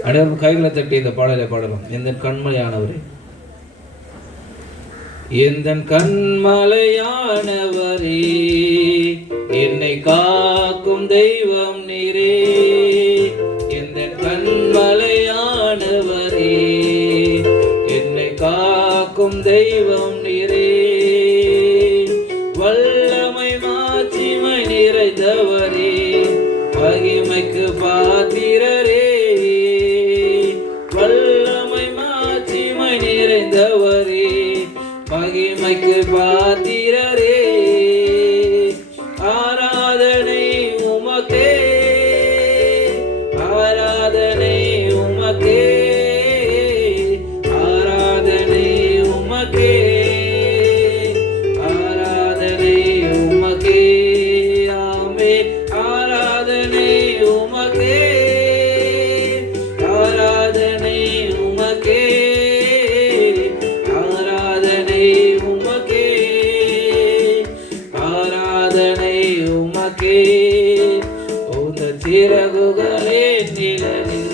அனைவரும் கைகளை தட்டி இந்த பாடலை பாடலாம். எந்த கண்மலையானவரே, எந்த கண்மலையானவரே, என்னை காக்கும் தெய்வம் நீரே. எந்த கண்மலையானவரே, என்னை காக்கும் தெய்வம் நீரே. வல்லமை மாட்சிமை நிறைந்தவரே, மகிமைக்கு பாத்திரரே. வல்லமை மாட்சிமை நிறைந்தவரே, மகிமைக்கு பாத்திரரே. ஆராதனை உமக்கே, ஆராதனை உமக்கே, ஆராதனை உமக்கே, ஆராதனை உமக்கே. ஆமே ஆராதனை உமக்கே, ஆராதனை உமக்கே, ஆராதனை உமக்கே, ஆராதனை உமக்கே. உந்த சிறகுகளே நிழலில்